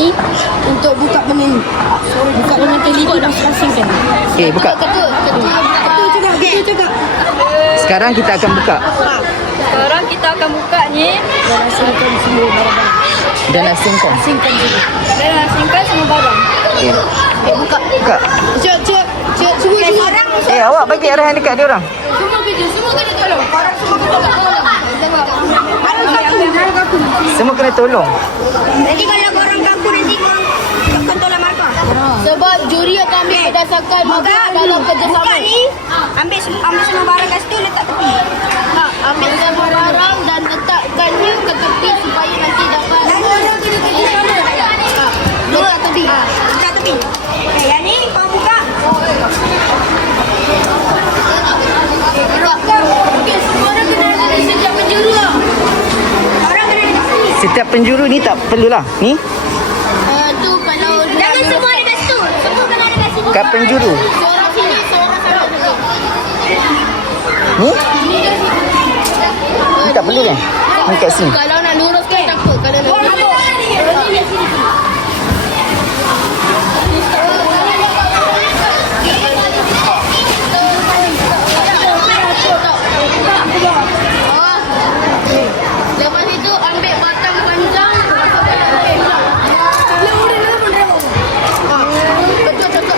ni untuk buka benda ni. Buka dengan telefon masing-masing kan. Okey, buka. Ketua cakap. Sekarang kita akan buka. Sekarang kita akan buka ni dan asingkan semua barang-barang. Dan asingkan. Dan asingkan semua barang. Okey. Buka. Buka. Cek. Semua orang. Awak bagi arahan dekat dia orang. Semua kena tolong. Orang semua kena tolong. Semua kena tolong. Nanti kalau korang kaku nanti korang tak tolong markah. Sebab juri akan ambil berdasarkan dalam kerjasama. Buka ni, ambil semua barang kat situ, letak tepi. Ambil semua barang dan letakkannya ke tepi supaya nanti dapat. Letak tepi. Letak tepi. Okay, yang ni kau buka. Okey, semua orang kena ada setiap penjuru lah. Orang kena ada sini. Setiap penjuru ni tak perlulah. Ni Tu kalau jangan semua ada kat situ. Semua kena ada kat situ. kat penjuru. Seorang sini, seorang sana dulu. Ni? Ni tak perlu kan? Ni kat sini. Kalau nak luruskan tak apa. Kalau nak luruskan. Lepas itu ambil batang panjang. Betul cakap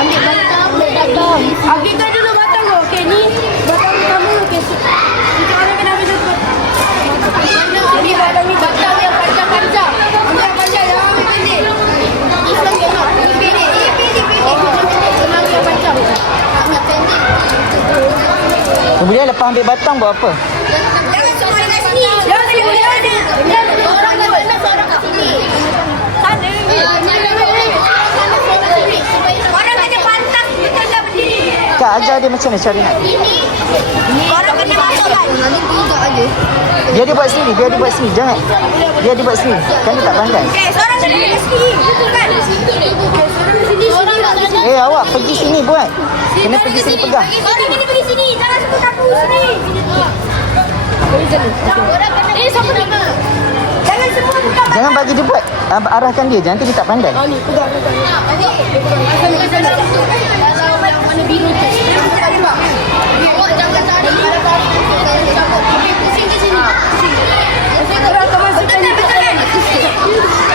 ambil batang. Ambilkan dulu batang tu. Okey, ni batang pertama. Okey, kita orang kena ambil satu. Ini batang ni batang yang panjang-panjang. Ambil yang panjang, yang ambil pendek. Islam tengok. Ini pendek. Senang yang panjang. Ambil pendek. Kemudian lepas ambil batang buat apa? Jangan semua dekat sini. Jangan ada. Seorang kat sana, seorang kat sini. Sana. Orang kena pantas. Kita dah berdiri. Kak ajar dia macam mana cara nak. Ini orang kena masukkan. Nanti buka aja. Biar dia buat sendiri, biar dia buat sendiri. Jangan. Biar dia buat sendiri. Kan dia tak pandai. Okey, seorang kena dekat sini. Betul kan? Seorang kat sana. Awak pergi sini buat. Kena pergi sini pegang. Orang kena pergi sini. Jangan semua kaku sini. Siapa nama? Jangan semua buka. Jangan bagi dia buat. Arahkan dia. Nanti dia tak pandai. Ni pegang. Kalau yang mana biru tu. Awak jangan tarik. Pusing ke sini. Orang akan masukkan.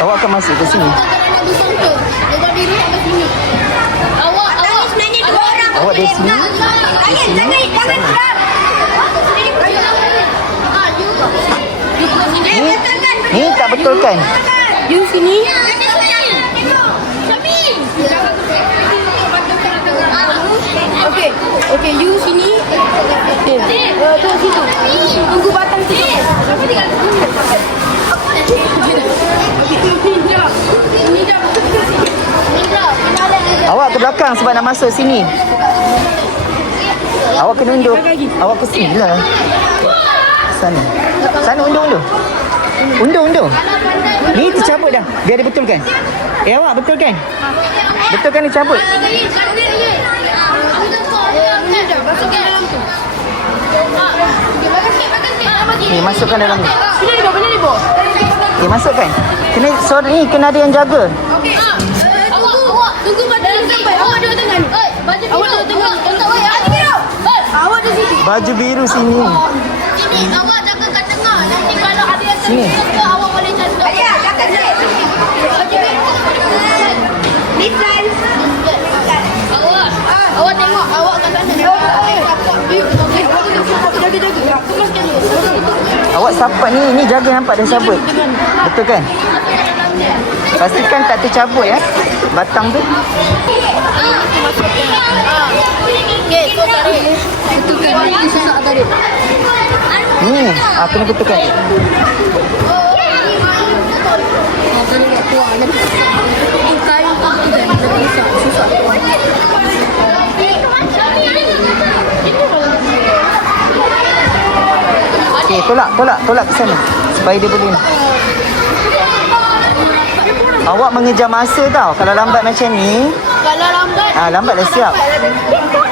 Awak akan masuk ke sini. Kerana busuk tu. Lepas biru sampai sini. Awak sebenarnya dua orang. Awak dari sini. Jangan pegang. Ni tak betul kan? You sini. Okey, you sini. Tu situ. Tunggu batang situ. Awak ke belakang sebab nak masuk sini. Awak kena undur. Awak ke sini lah. Sana. Sana undur. Undur. Ni tercabut dah. Biar dia betulkan. Awak betulkan. Betulkan dia cabut. Ni masukkan dalam ni. Sini ni bawa. Okey, masukkan. Kena sorry ni kena ada yang jaga. Okey. Awak tunggu baju sampai. Awak duduk tengah ni. Baju biru. Awak duduk tengah. Baju biru. Awak di sini. Baju biru sini. Ini awak jaga kat tengah. Nanti kalau ada yang Sini. terluka awak boleh jatuh. Ya, jangan saya. Baju biru. Listen. Awak tengok. Awak kat sana. Jaga. Awak sapat ni jaga nampak dah sabut. Betul kan? Pastikan tak tercabut ya. Batang tu. Okey, so tarik. Betulkan. Itu susah tarik. Ni, kena betulkan. Okey, tolak ke sana. Supaya dia boleh. Awak mengejar masa tau. Kalau lambat macam ni, Kalau lambat, lambat dah siap.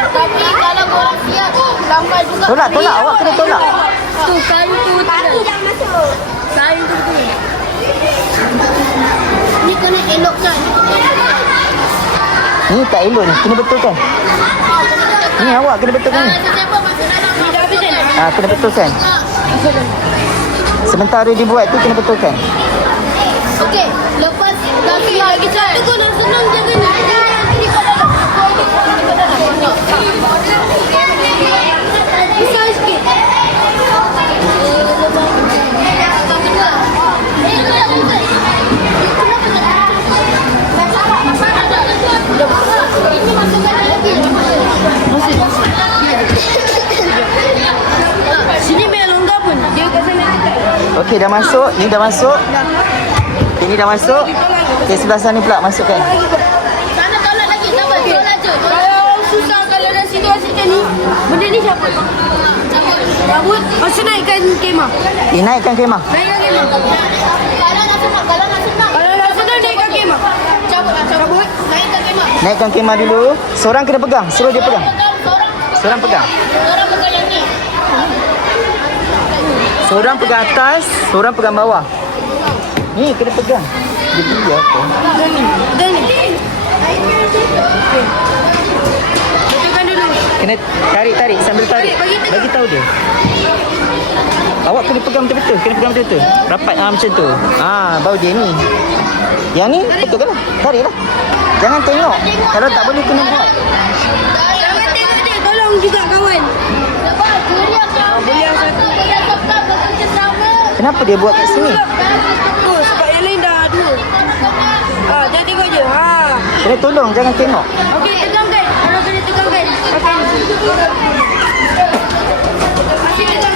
tapi kalau korang siap, lambat juga. Tolak. Awak kena tolak. Tu kayu tu. Kayu jangan masuk. Kayu tu. elokkan. Ni tak elok ni. Kena betulkan. Ni awak kena betulkan ni. Siapa masuk dalam? Tidak habis. Ah, kena betulkan. Sementara dibuat tu kena betulkan. Okey, lepas lagi satu tu nak senang jaga ni. Besar sikit. Sini biar longgar pun. Dia kat sana dekat. Okey, dah masuk. Ni dah masuk. Ini dah masuk. Okey, sebelah sana pula masukkan. Sana tolak lagi. Sabar, tolak je. Kalau susah kalau dalam situasi macam ni, benda ni cabut. Cabut. Maksud naikkan kemah. Naikkan kemah. Naikkan kemah. Kalau nak senang, naikkan kemah. Cabut. Naikkan kemah. Naikkan kemah dulu. Seorang kena pegang. Suruh dia pegang. Seorang pegang. Orang pegang yang ni. Seorang pegang atas, seorang pegang bawah. Ni kena pegang. Dia beli apa? Pegang ni. Betulkan dulu. Kena tarik-tarik sambil tarik. Bagi tahu dia. Awak kena pegang betul-betul. Kena pegang betul-betul. Rapat macam tu. Baru dia ni. Yang ni betulkan lah. Tarik lah. Jangan tengok. Kalau tak boleh kena buat. Jangan tengok dia. Tolong juga kawan. Sebab Julia satu. Dia tetap bekerja sama. Kenapa dia buat kat sini? Oh, sebab yang lain dah dua. Jangan tengok je. Kena tolong. Jangan tengok. Okey, tegangkan. Kalau kena tegangkan. Okey. Kasih tegang.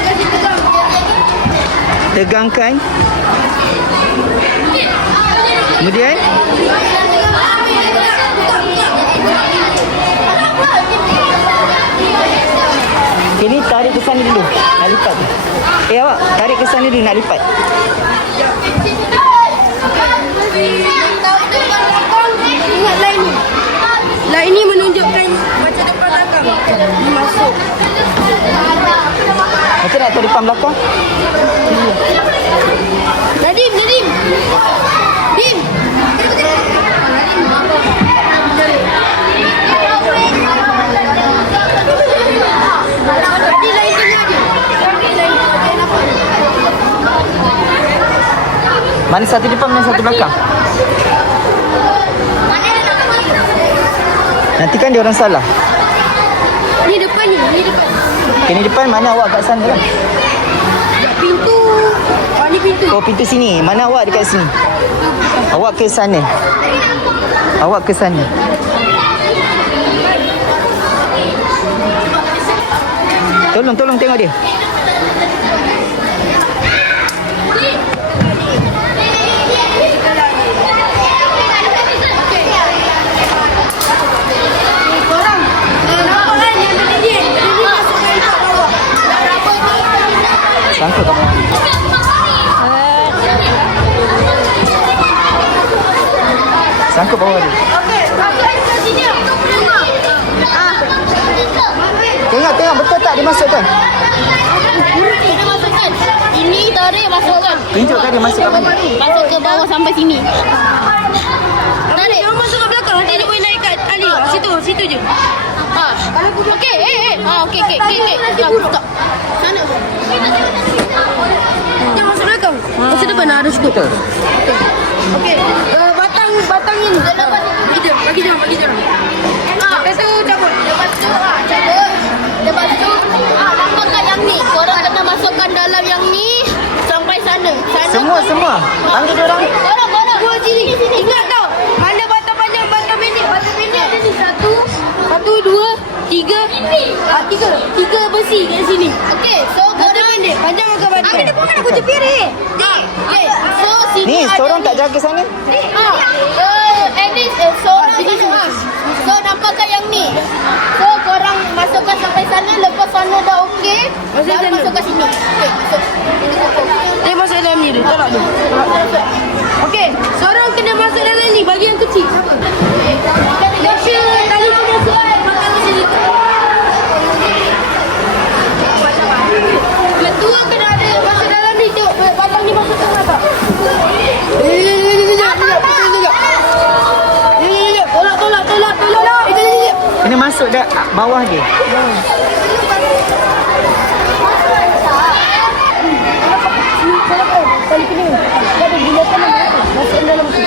Tegangkan. Kemudian ini tarik ke sana dulu. Nak lipat. Awak tarik ke sana dulu nak lipat. Ingat lain ni. Lain ni menunjukkan macam depan belakang. Ni masuk. Macam nak tarik depan belakang? Nadim. Dim. Tadi lain tengah dia. Mana satu depan, mana satu belakang? Nanti kan dia orang salah. Ni depan ni. Ini depan, mana awak kat sana lah. Pintu. Ni pintu. Oh, pintu sini. Mana awak dekat sini? Awak ke sana. Awak ke sana. Tolong tengok dia. Korang. Nampak kan yang tadi dia. Dia masukkan kat bawah. Dah berapa tu? Sangkut tak? Sangkut bawah dia. Okey, masukkan ke sini. Tengok betul tak dimasukkan? Kita masukkan. Ini tarik masukkan. Tunjukkan dia masuk kat mana. Masuk ke bawah sampai sini. Tarik. Jangan masuk ke belakang. Nanti dia boleh naik kat tali. Situ je. Okey. Okey. Stop. Sana. Jangan masuk belakang. Masuk depan ada skop. Betul. Okey. Batang ini. Bagi jam. Lepas tu cabut. Lepas tu nampakkan yang ni. Korang kena masukkan dalam yang ni sampai sana. Semua. Panggil dia orang. Korang. Dua sini. Ingat tau. Mana batang panjang, batang pendek. Batang pendek ada ni. Satu, dua, tiga. Tiga besi kat sini. Okey. So korang pendek. Panjang ke batang? Ada pun aku cepirik. So sini Ni, ada seorang ni. tak jaga sana. At least seorang So nampakkan yang ni. So korang masukkan sampai sana. Lepas sana dah okey, baru masuk kat sini. Okey, masuk. Dia masuk dalam ni dulu. Tolak dulu. Okey, seorang kena masuk dalam ni. Bagi yang kecil. Make sure tali tu dah sesuai. Makan ke sini. Ketua kena ada masuk dalam ni. Tengok batang ni masuk ke mana tak? Sekejap. masuk dah bawah dia. Tali kuning. Dia ada bulatan masuk dalam tu.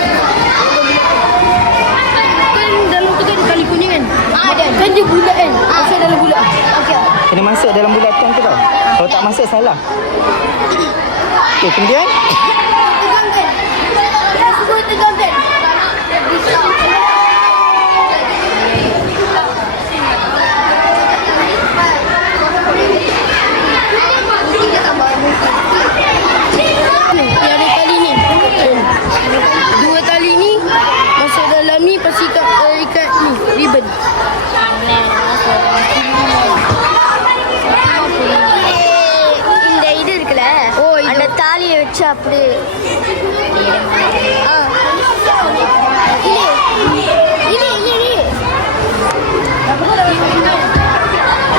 Kan dalam tu kan tali kuning kan? Ada. Kan dia bulat kan? Masuk dalam bulat. Okey. Kena masuk dalam bulatan tu tau. Kalau tak masuk salah. Okey, kemudian Tegang kan? Semua tegang kan? Yang ada tali ni. Dua tali ni masuk dalam ni pasti ikat ni ribbon. இந்த இது இருக்குல்ல Oh, இது. அந்த தாலியை வச்சு அப்படி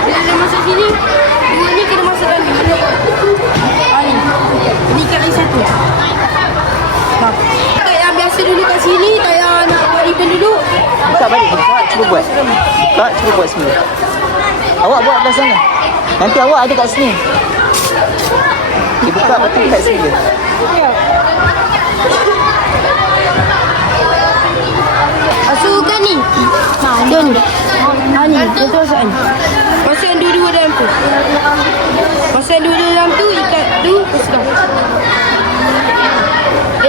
Bila dia masuk sini, dua ni kena masuk dalam ni. Ni. Ini ikat lagi satu. Ikat yang biasa dulu kat sini, tak payah nak buat ribbon dulu. buka balik. Buka, cuba buat. Buka, cuba buat semula. Awak buat belah sana. Nanti awak ada kat sini. Dia buka betul kat sini. Masukkan ni. Dia ni. Ni, dia tu masuk ni. Masukkan dua-dua dalam tu. Masukkan dua-dua dalam tu, ikat tu, masukkan.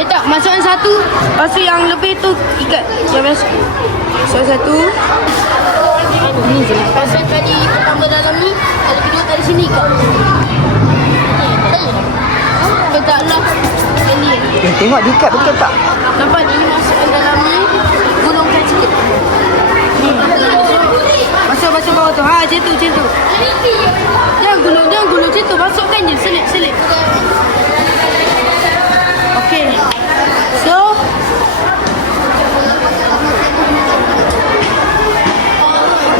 Tak, masukkan satu, lepas tu yang lebih tu ikat. Yang biasa. Masukkan satu. Ni je lah. Masukkan tadi pertama dalam ni, tadi kedua tadi sini ikat. Tak lah. Ni. Tengok diikat betul tak? Nampak ni masukkan dalam ni, gulungkan sikit. Ni. Masuk bawah tu. Macam tu, macam tu. Jangan gulung macam tu. Masukkan je, selit. Okey. So,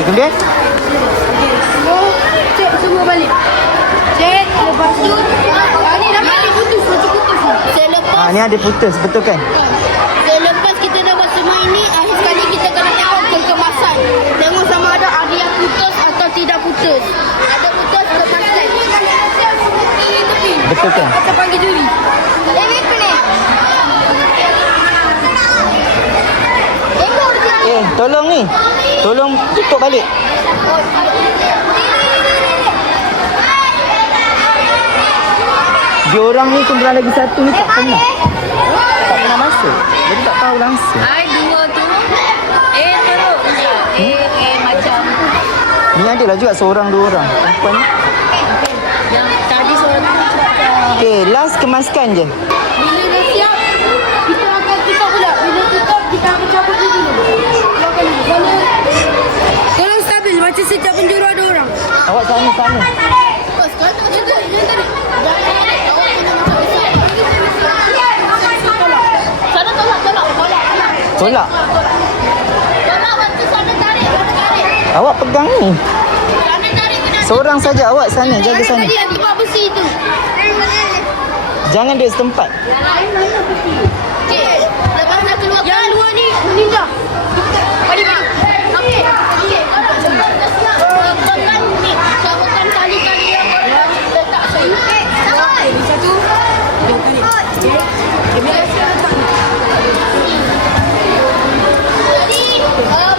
Kemudian so cek semua balik. Cek, lepas tu ni dapat dia putus, macam putus ni. Selepas ni ada putus, betul kan? Selepas kita dah buat semua ini, akhir sekali kita kena tengok kekemasan. Tengok sama ada yang putus atau tidak putus. Ada putus, lepaskan. Betul kan? Kita panggil juri. Tolong ni. Tolong tutup balik. Dia orang ni kumpulan lagi satu ni tak pernah. Tak pernah masuk. Jadi tak tahu langsung. dua tu teruk je macam Ni adalah juga seorang dua orang. Perempuan ni. yang tadi seorang tu Okay, last kemaskan je. Bila dah siap, kita akan tutup pula. Bila tutup, kita akan cabut dulu. Keluarkan dulu. Tolong stabil. Macam setiap penjuru ada orang. Awak sana. Sekarang tengok macam tu. Jangan tarik. Jangan tarik. Awak kena macam besar. Sana tolak. Tolak. Tolak waktu sana tarik. Awak pegang ni. Sana tarik kena. Seorang saja awak sana, jaga sana. Tadi yang tempat besi tu. Jangan duduk setempat. Okey. Lepas nak keluar. Yang luar ni ninja. Balik. Okey. Cabutkan tali-tali yang letak sini. Satu. Jadi,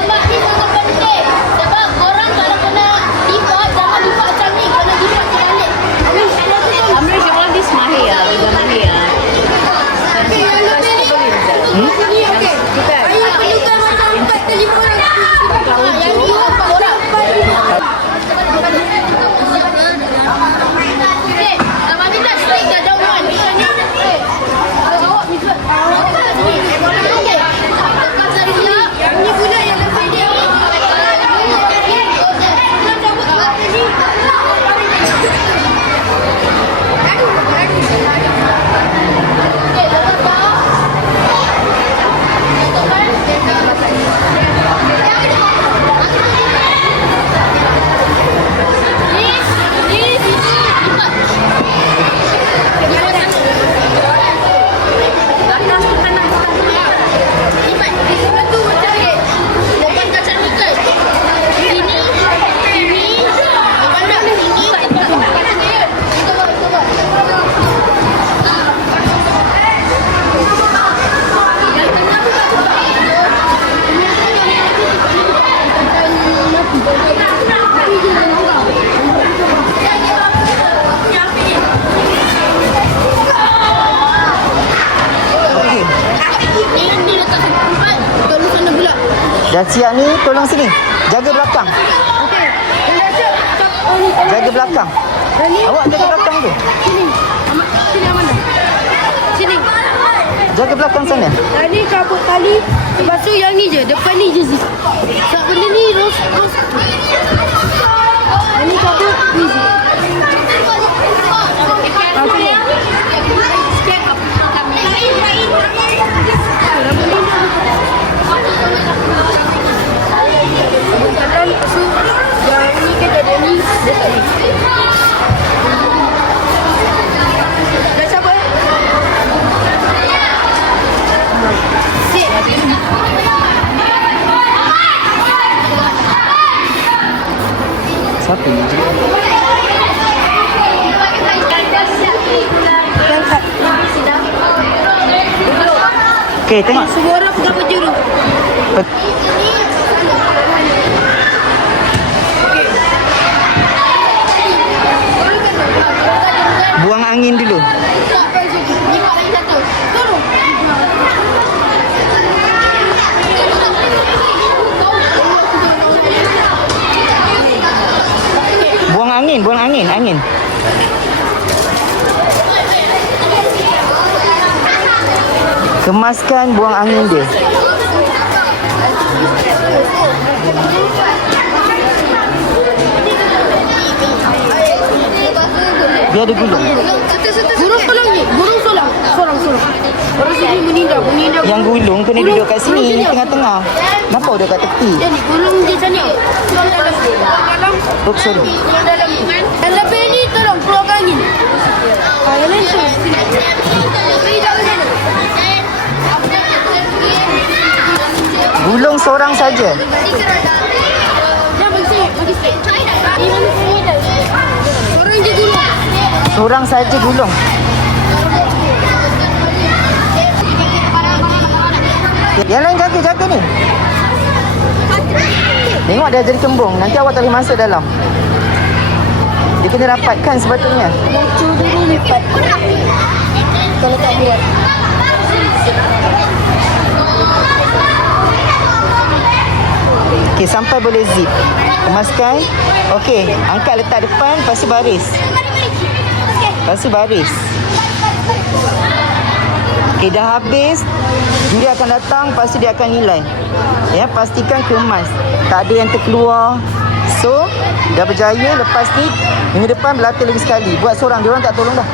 Mbak ni sangat penting. Sebab orang kalau kena lipat, jangan lipat macam ni. Kena lipat sebalik. Amri seorang dia semahir lah bagi mahir lah Okey, yang lebih ni. Ni okey. Ayah perlukan macam 4 ke 5 orang. Yang ni 4 orang. Okey, Abang ni tak straight ke jauhan. Misalnya, awak misal awak sini. Okey. Lepas dari sini, ni pula yang lebih dia. Nak cabut kat sini. Okey, lepas tu Dah siap ni, tolong sini. Jaga belakang. Okey. Dah siap. Jaga belakang. Awak jaga belakang tu. Sini. Sini Amanda. Sini. Jaga belakang sana. Yang ni cabut tali. Lepas tu yang ni je. Depan ni je. Sebab benda ni ros. Yang ni cabut ni je. Okey. Jalan lepas tu yang ni kan ada ni. Dia tak ni. Dah sabar. Siapa ni? Okey, tengok. Semua orang pegang penjuru. Buang angin dulu. Buang angin. Kemaskan buang angin dia. Dia ada gulung. Burung tolong ni. Burung sorang. Orang sini meninggal. Yang gulung kena duduk kat sini, tengah-tengah. Kenapa dia kat tepi? Jadi gulung di sana. Yang dalam. Oops, sorry. Yang dalam ni. Yang lebih ni tolong keluarkan angin. Yang lain tu. Gulung seorang saja. Jangan bagi sikit. Orang je gulung. Seorang saja gulung. Yang lain jaga ni. Tengok dia jadi kembung. Nanti awak tak boleh masuk dalam. Dia kena rapatkan sepatutnya. Bocor dulu lipat. Kalau tak buat. Okey, sampai boleh zip. Kemaskan. Okey, angkat letak depan, lepas tu baris. Okey, dah habis. Juri akan datang, lepas tu dia akan nilai. Ya, pastikan kemas. Tak ada yang terkeluar. So, dah berjaya. Lepas ni, minggu depan berlatih lagi sekali. Buat seorang, dia orang tak tolong dah.